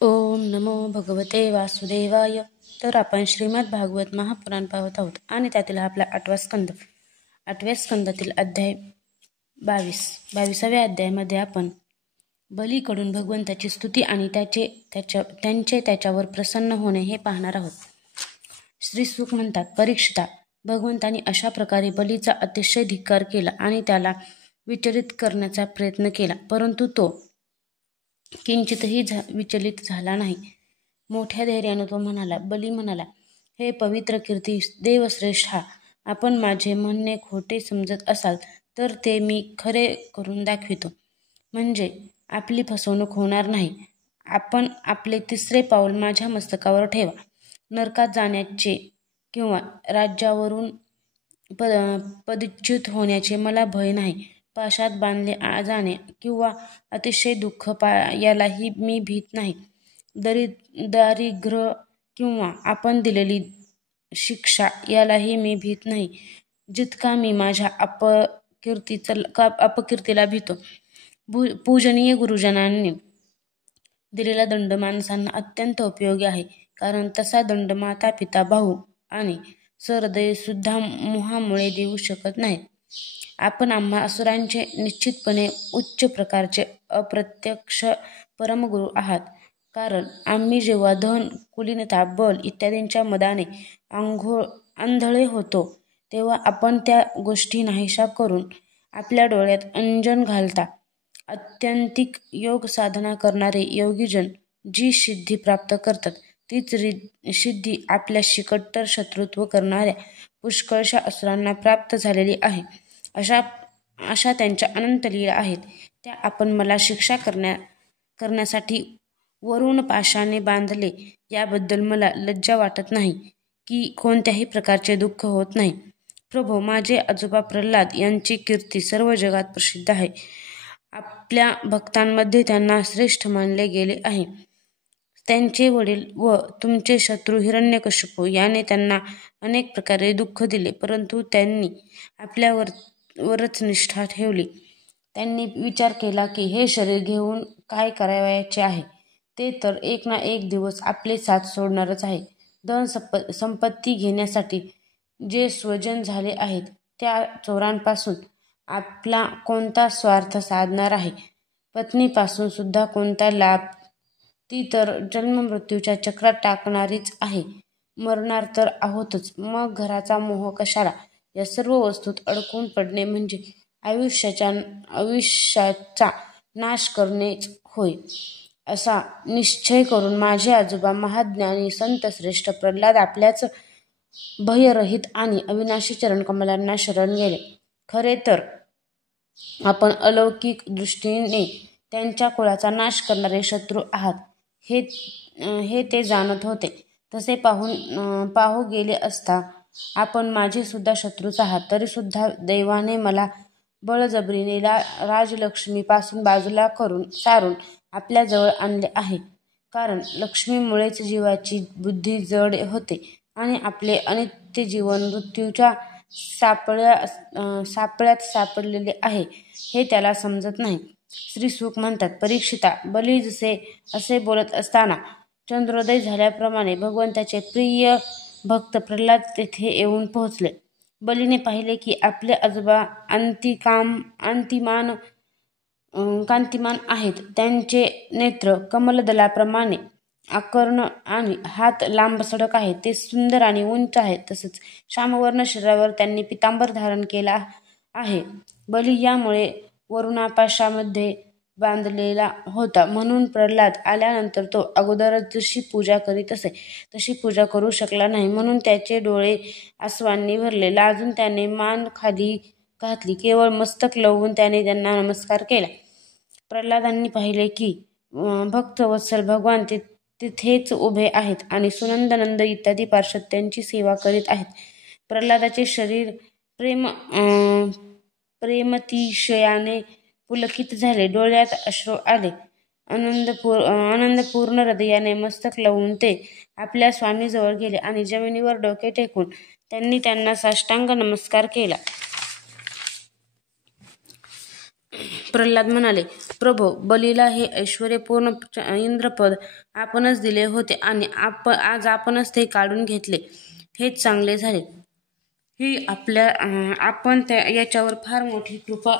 ओम नमो भगवते वासुदेवाय. तर आपण श्रीमद भागवत महापुराण पाहत आहोत आणि त्यातील आपला 8व्या स्कंदातील अध्याय 22व्या अध्यायामध्ये आपण बलीकडून भगवंताची स्तुती आणि त्यांचे त्याच्यावर प्रसन्न होणे हे पाहणार आहोत. श्री सुख म्हणतात, परीक्षिता, भगवंतांनी अशा प्रकारे बलीचा अतिशय धिक्कार केला आणि त्याला विचलित करण्याचा प्रयत्न केला, परंतु तो किंचितही विचलित झाला नाही. मोठ्या धैर्याने तो म्हणाला. बली म्हणाला, हे पवित्र कीर्ती देवश्रेष्ठा, आपण माझे म्हणणे खोटे समजत असाल तर ते मी खरे करून दाखवितो, म्हणजे आपली फसवणूक होणार नाही. आपण आपले तिसरे पाऊल माझ्या मस्तकावर ठेवा. नरकात जाण्याचे किंवा राज्यावरून पदच्युत होण्याचे मला भय नाही. पाशात बांधले जाणे किंवा अतिशय दुःख यालाही मी भीत नाही. दारिद्र्य किंवा आपण दिलेली शिक्षा यालाही मी भीत नाही. जितका मी माझ्या अपकीर्तीला भीतो. पूजनीय गुरुजनांनी दिलेला दंड माणसांना अत्यंत उपयोगी आहे, कारण तसा दंड माता पिता भाऊ आणि सहृदय सुद्धा मोहामुळे देऊ शकत नाहीत. आपण आम्हा असुरांचे निश्चितपणे उच्च प्रकारचे अप्रत्यक्ष परमगुरु आहात, कारण आम्ही जेव्हा धन, कुलीनता, बल इत्यादींच्या मदाने आंधळे होतो तेव्हा आपण त्या गोष्टी नाहीशा करून आपल्या डोळ्यात अंजन घालता. अत्यंतिक योग साधना करणारे योगीजन जी सिद्धी प्राप्त करतात तीच सिद्धी आपल्याशी कट्टर शत्रुत्व करणाऱ्या पुष्कळशा असुरांना प्राप्त झालेली आहे. अशा त्यांच्या अनंत लीला आहेत, त्या आपण मला शिक्षा करण्यासाठी वरून पाशाने बांधले याबद्दल मला लज्जा वाटत नाही की कोणत्याही प्रकारचे दुःख होत नाही. प्रभो, माझे आजोबा प्रल्हाद यांची कीर्ती सर्व जगात प्रसिद्ध आहे. आपल्या भक्तांमध्ये त्यांना श्रेष्ठ मानले गेले आहे. त्यांचे वडील व तुमचे शत्रू हिरण्यकशिपू याने त्यांना अनेक प्रकारे दुःख दिले, परंतु त्यांनी आपल्यावरच निष्ठा ठेवली. त्यांनी विचार केला की हे शरीर घेऊन काय करावयाचे आहे, ते तर एक ना एक दिवस आपले साथ सोडणारच आहे. धन संपत्ती घेण्यासाठी जे स्वजन झाले आहेत त्या चोरांपासून आपला कोणता स्वार्थ साधणार आहे? पत्नीपासून सुद्धा कोणता लाभ? ती तर जन्ममृत्यूच्या चक्रात टाकणारीच आहे. मरणार तर आहोतच, मग घराचा मोह कशाला? या सर्व वस्तूत अडकून पडणे म्हणजे आयुष्याचा नाश करणेच होय, असा निश्चय करून माझे आजोबा महाज्ञानी संत श्रेष्ठ प्रल्हाद आपल्याच भयरहित आणि अविनाशी चरणकमलांना शरण गेले. खरे तर आपण अलौकिक दृष्टीने त्यांच्या कुळाचा नाश करणारे शत्रू आहात हे ते जाणत होते. तसे पाहू गेले असता आपण माझे सुद्धा शत्रूच आहात. तरी सुद्धा दैवाने मला बळजबरीने राजलक्ष्मीपासून बाजूला सारून आपल्याजवळ आणले आहे, कारण लक्ष्मीमुळेच जीवाची बुद्धी जड होते आणि आपले अनित्य जीवन मृत्यूच्या सापळ्यात सापडलेले आहे हे त्याला समजत नाही. श्री सुख म्हणतात, परीक्षिता, बली असे बोलत असताना चंद्रोदय झाल्याप्रमाणे भगवंताचे प्रिय भक्त प्रल्हाद तेथे येऊन पोहोचले. बलीने पाहिले की आपले आजोबा कांतिमान आहेत. त्यांचे नेत्र कमलदलाप्रमाणे आकर्ण आणि हात लांबसडक आहेत. ते सुंदर आणि उंच आहेत. तसेच श्यामवर्ण शरीरावर त्यांनी पितांबर धारण केला आहे. बली यामुळे वरुणापाशामध्ये बांधलेला होता, म्हणून प्रल्हाद आल्यानंतर तो अगोदरच जशी पूजा करीत असे तशी पूजा करू शकला नाही, म्हणून त्याचे डोळे आसवांनी भरले. लाजून त्याने मान खाली घातली. केवळ मस्तक लवून त्याने त्यांना नमस्कार केला. प्रल्हादांनी पाहिले की भक्तवत्सल भगवान तिथेच उभे आहेत आणि सुनंद, नंद इत्यादी पार्षद त्यांची सेवा करीत आहेत. प्रल्हादाचे शरीर प्रेमतिशयाने पुलकित झाले. डोळ्यात अश्रू आले. आनंदपूर्ण हृदयाने मस्तक लवून ते आपल्या स्वामीजवळ गेले आणि जमिनीवर डोके टेकून त्यांनी त्यांना साष्टांग नमस्कार केला. प्रल्हाद म्हणाले, प्रभो, बलीला हे ऐश्वर्यपूर्ण इंद्रपद आपणच दिले होते आणि आज आपणच ते काढून घेतले. हेच चांगले झाले. ही आपण याच्यावर फार मोठी कृपा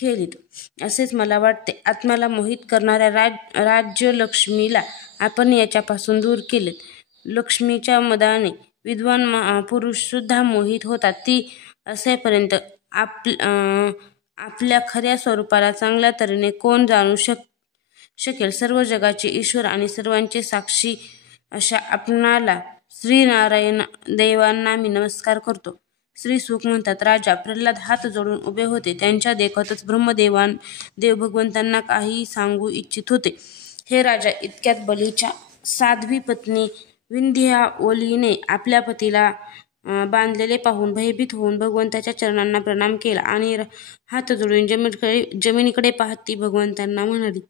केलीत असेच मला वाटते. आत्म्याला मोहित करणाऱ्या राज्यलक्ष्मीला आपण याच्यापासून दूर केलेत. लक्ष्मीच्या मदाने विद्वान पुरुष सुद्धा मोहित होतात. ती असेपर्यंत आपल्या खऱ्या स्वरूपाला चांगल्या तऱ्हेने कोण जाणू शकेल. सर्व जगाचे ईश्वर आणि सर्वांचे साक्षी अशा आपणाला श्रीनारायण देवांना मी नमस्कार करतो. श्री सुख म्हणतात, राजा प्रल्हाद हात जोडून उभे होते. त्यांच्या देखतच देव भगवंतांना काही सांगू इच्छित होते. हे राजा, इतक्यात बलीच्या साध्वी पत्नी विंध्यावलीने आपल्या पतीला बांधलेले पाहून भयभीत होऊन भगवंताच्या चरणांना प्रणाम केला आणि हात जोडून जमिनीकडे पाहत ती भगवंतांना म्हणाली.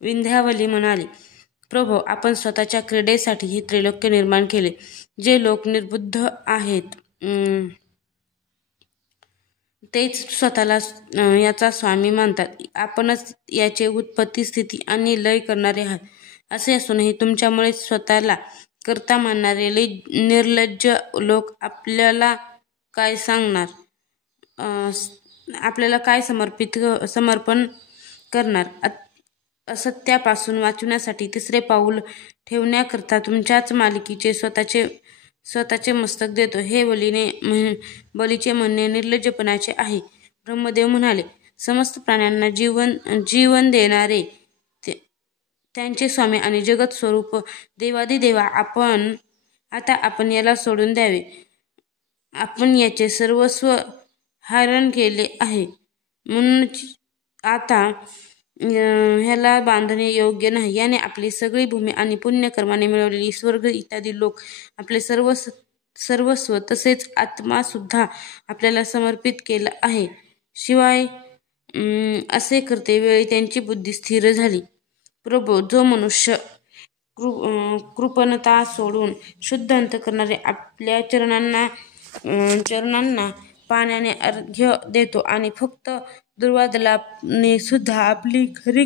विंध्यावली म्हणाली, प्रभो, आपण स्वतःच्या क्रीडेसाठी हे त्रैलोक्य निर्माण केले. जे लोक निर्बुद्ध आहेत तेच स्वतःला याचा स्वामी मानतात. आपणच याचे उत्पत्ती, स्थिती आणि लय करणारे आहात. असे असूनही तुमच्यामुळे स्वतःला कर्ता मानणारे निर्लज्ज लोक आपल्याला काय सांगणार, आपल्याला काय समर्पण करणार. असत्यापासून वाचण्यासाठी तिसरे पाऊल ठेवण्याकरता तुमच्याच मालकीचे स्वतःचे मस्तक देतो. हे बलीचे म्हणणे निर्लज्जपणाचे आहे. ब्रह्मदेव म्हणाले, समस्त प्राण्यांना जीवन देणारे त्यांचे स्वामी आणि जगत स्वरूप देवादिदेवा, आता आपण याला सोडून द्यावे. आपण याचे सर्वस्व हरण केले आहे, म्हणून आता ह्याला बांधणे योग्य नाही. याने आपली सगळी भूमी आणि पुण्यकर्माने मिळवलेली स्वर्ग इत्यादी लोक, आपले सर्वस्व तसेच आत्मा सुद्धा आपल्याला समर्पित केला आहे. शिवाय असे करते वेळी त्यांची बुद्धी स्थिर झाली. प्रभो, जो मनुष्य कृपणता सोडून शुद्ध अंतःकरणाने आपल्या चरणांना पाण्याने अर्घ्य देतो आणि फक्त दुर्वादलाने सुद्धा आपली खरी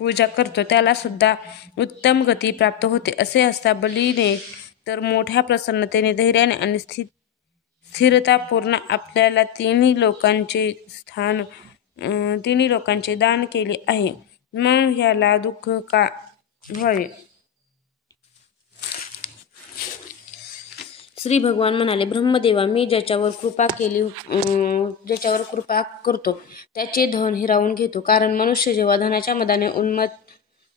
पूजा करतो, त्याला सुद्धा उत्तम गती प्राप्त होते. असे असता बलीने तर मोठ्या प्रसन्नतेने, धैर्याने आणि स्थिरतापूर्ण आपल्याला तिन्ही लोकांचे दान केले आहे. मग ह्याला दुःख का व्हावे. श्री भगवान म्हणाले, ब्रह्मदेवा, मी ज्याच्यावर कृपा करतो त्याचे धन हिरावून घेतो. कारण मनुष्य जेव्हा धनाच्या मदाने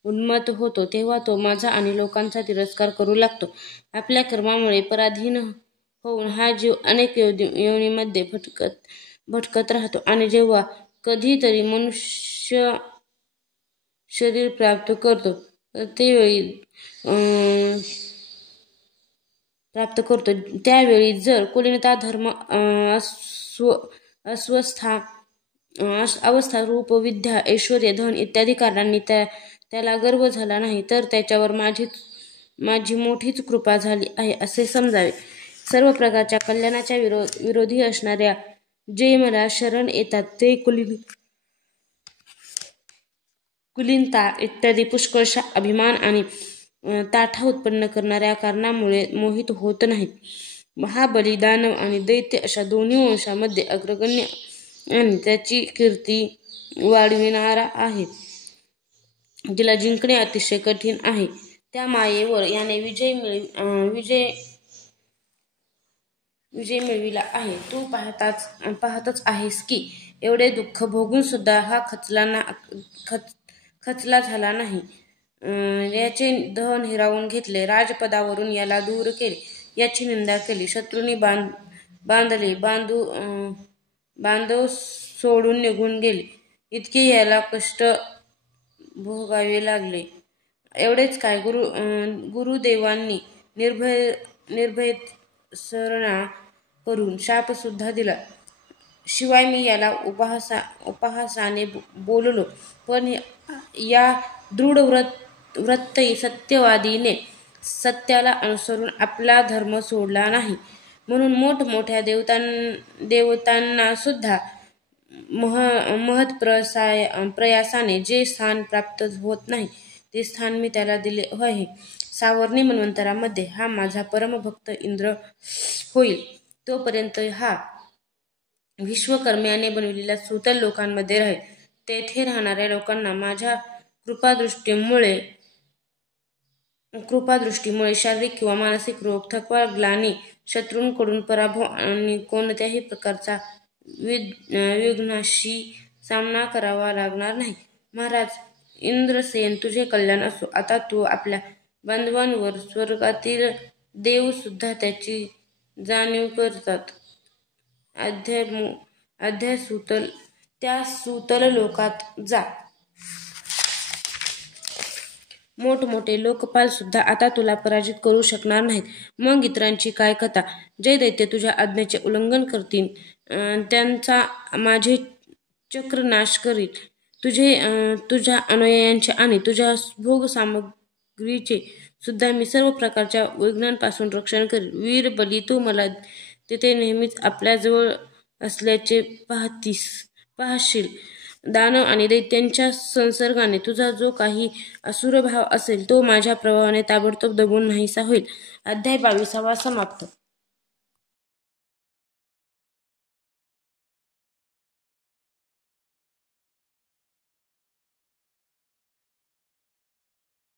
उन्मत्त होतो तेव्हा तो माझा आणि लोकांचा तिरस्कार करू लागतो. आपल्या कर्मामुळे पराधीन होऊन हा जीव अनेक योनीमध्ये भटकत राहतो आणि जेव्हा कधीतरी मनुष्य शरीर प्राप्त करतो त्यावेळी जर कुलीनता, धर्म, अवस्था, रूप, विद्या, ऐश्वर्य, धन इत्यादी कारणांनी त्याला गर्व झाला नाही तर त्याच्यावर माझी मोठीच कृपा झाली आहे असे समजावे. सर्व प्रकारच्या कल्याणाच्या विरोधी असणाऱ्या जे मला शरण येतात ते कुलीनता इत्यादी पुष्कळशा अभिमान आणि ताठा उत्पन्न करणाऱ्या कारणामुळे मोहित होत नाहीत. हा बली दानव आणि दैत्य अशा दोन्ही वंशामध्ये अग्रगण्य आणि त्याची कीर्ती वाढविणारा आहे. जिला जिंकणे अतिशय कठीण आहे त्या मायेवर याने विजय मिळविला आहे. तू पाहतच आहेस की एवढे दुःख भोगून सुद्धा हा खचला झाला नाही. याचे धन हिरावून घेतले, राजपदावरून याला दूर केले, याची निंदा केली, शत्रूंनी बांधव सोडून निघून गेले, इतके याला कष्ट भोगावे लागले. एवढेच काय, गुरुदेवांनी निर्भय सरणा करून शाप सुद्धा दिला. शिवाय मी याला उपहासाने बोललो, पण या दृढ वृत्ती सत्यवादीने सत्याला अनुसरून आपला धर्म सोडला नाही. म्हणून मोठमोठ्या देवतांना सुद्धा प्रयासाने जे स्थान प्राप्त होत नाही ते स्थान मी त्याला दिले आहे. सावर्णी मन्वंतरामध्ये हा माझा परमभक्त इंद्र होईल. तोपर्यंत हा विश्वकर्म्याने बनविलेल्या सुतल लोकांमध्ये राहील. तेथे राहणाऱ्या लोकांना माझ्या कृपादृष्टीमुळे शारीरिक किंवा मानसिक रोग, थकवा, ग्लानी, शत्रूंकडून पराभव आणि कोणत्याही प्रकारचा विघ्नाशी सामना करावा लागणार नाही. महाराज इंद्रसेन, तुझे कल्याण असो. आता तू आपल्या बांधवांवर स्वर्गातील देव सुद्धा त्याची जाणीव करतात. त्या सुतल लोकात जा. मोठमोठे लोकपाल सुद्धा आता तुला पराजित करू शकणार नाहीत. मग इतरांची काय कथा? जे दैत्य तुझ्या आज्ञेचे उल्लंघन करतील त्यांचा माझे चक्र नाश करील. तुझ्या अनुयायांचे आणि तुझ्या भोग सामग्रीचे सुद्धा मी सर्व प्रकारच्या विघ्नांपासून रक्षण करील. वीर बली, तू मला तेथे नेहमीच आपल्याजवळ असल्याचे पाहशील. दानव आणि दैत्यांच्या संसर्गाने तुझा जो काही असुर भाव असेल तो माझ्या प्रभावाने ताबडतोब दबून नाहीसा होईल. अध्याय 22 समाप्त.